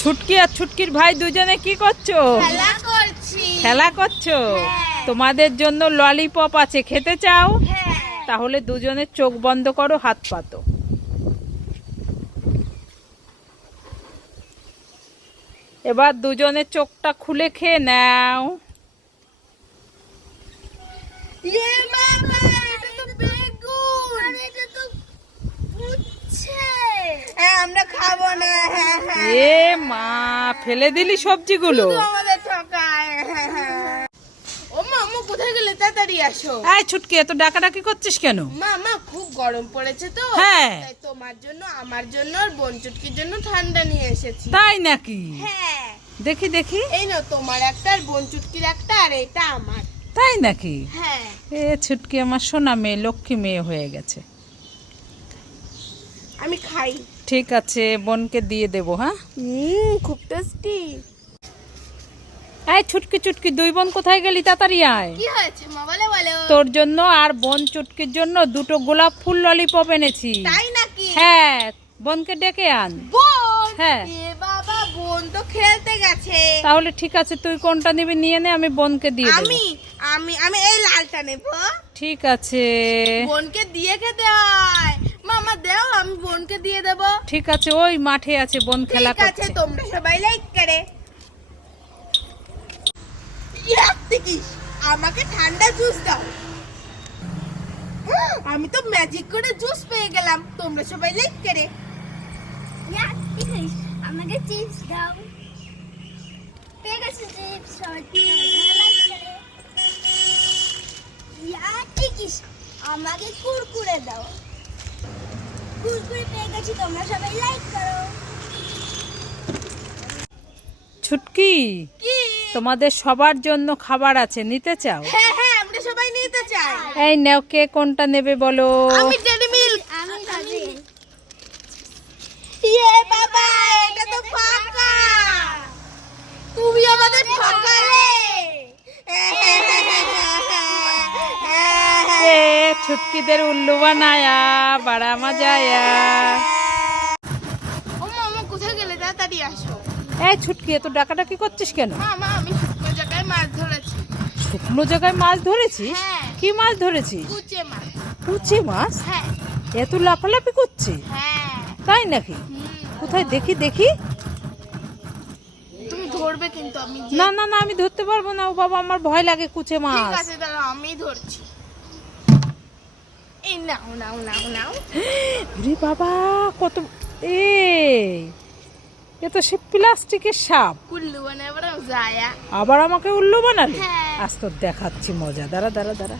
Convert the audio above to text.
ছুটকি আর ছুটকির ভাই দুজনে কি করছো? খেলা করছি। খেলা করছো? হ্যাঁ। তোমাদের জন্য ললিপপ আছে, খেতে চাও? হ্যাঁ। তাহলে দুজনে চোখ বন্ধ করো, হাত পাতো। এবার দুজনে চোখটা খুলে খেয়ে নাও। ইয়ে বাবা, এটা তো বেগুন। আরে এটা তো উচ্ছে। আমরা খাবো না। এ মা, ফেলে দিলি সবজিগুলো। শুধু আমাদের ঠকায়। ও মা, আম্মু কোথায় গেলে? তাড়াতাড়ি আসো। এই ছুটকি, এত ডাকাডাকি করছিস কেন? মা খুব গরম পড়েছে তো, হ্যাঁ। তাই তোমার জন্য, আমার জন্য আর বোন চুটকির জন্য ঠান্ডা নিয়ে এসেছি। তাই নাকি? হ্যাঁ। দেখি দেখি। এই নাও তোমার একটা, আর বোন চুটকির একটা, আর এটা আমার। তাই নাকি? হ্যাঁ। এ ছুটকি আমার সোনা মেয়ে, লক্ষ্মী মেয়ে হয়ে গেছে। আমি খাই। ঠিক আছে, বোনকে দিয়ে দেবো। হ্যাঁ, খুব টেস্টি। এই ছুটকি ছুটকি, দুই বোন কোথায় গেলি? তাড়াতাড়ি আয়। কি হয়েছে মা, বলো বলো। তোর জন্য আর বোন চুটকির জন্য দুটো গোলাপ ফুল ললিপপ এনেছি। তাই নাকি? হ্যাঁ, বোনকে ডেকে আন। বোন? হ্যাঁ। এ বাবা, বোন তো খেলতে গেছে। তাহলে ঠিক আছে, তুই কোনটা নিবি নিয়ে নে, আমি বোনকে দিয়ে দেবো। আমি আমি আমি এই লালটা নেব। ঠিক আছে। বোনকে দিয়ে খেতে হয়। মামা দাও, আমি বোনকে দিয়ে দেব। ঠিক আছে, ওই মাঠে আছে, বোন খেলা ঠিক আছে, করছে। তোমরা সবাই লাইক করে। দেখিস, আমাকে ঠান্ডা জুস দাও। আমি তো ম্যাজিক করে জুস পেয়ে গেলাম। তোমরা সবাই লাইক করে। আমাকে চিপস দাও। পেয়ে গেছে চিপস, আমাকে কুরকুরে দাও। কুরকুরে পেয়ে গেছি, তোমরা সবাই লাইক করো। ছুটকি, কি? তোমাদের সবার জন্য খাবার আছে, নিতে চাও? হ্যাঁ, আমরা সবাই নিতে চাই। এই নাও, কে কোনটা নেবে বলো? আমি ডেরি মিল্ক। আমি খাবি। ইয়ে বাবা, এটা তো ফাঁকা। তুমি আমাদের ঠকালে। এ ছুটকিদের উল্লু বানায়া, বড়া মজা আয়া। ও মামা, কোথায় গেলে? তাড়াতাড়ি আসো। এই ছুটকি, এত ডাকাডাকি করছিস কেন? মামা, আমি শুকনো জায়গায় মাছ ধরেছি। শুকনো জায়গায় মাছ ধরেছিস? হ্যাঁ। কি মাছ ধরেছিস? কুচে মাছ। কুচে মাছ? হ্যাঁ। এত লাফালাফি করছে? হ্যাঁ। তাই নাকি? কোথায় দেখি দেখি। তুমি ধরবে কিন্তু, আমি না না না, আমি ধরতে পারবো না। ও বাবা, আমার ভয় লাগে কুচে ঠিক মাছ। আছে, দাঁড়াও, আমি ধরছি। এই নাও নাও নাও নাও। ওরে বাবা, কত! এ তো সে প্লাস্টিকের সাপ। কুল্লু বানায় বড় যায়া। আবার আমাকে উল্লু বানালি? হ্যাঁ। আজ তো দেখাচ্ছি মজা। দাঁড়া দাঁড়া দাঁড়া।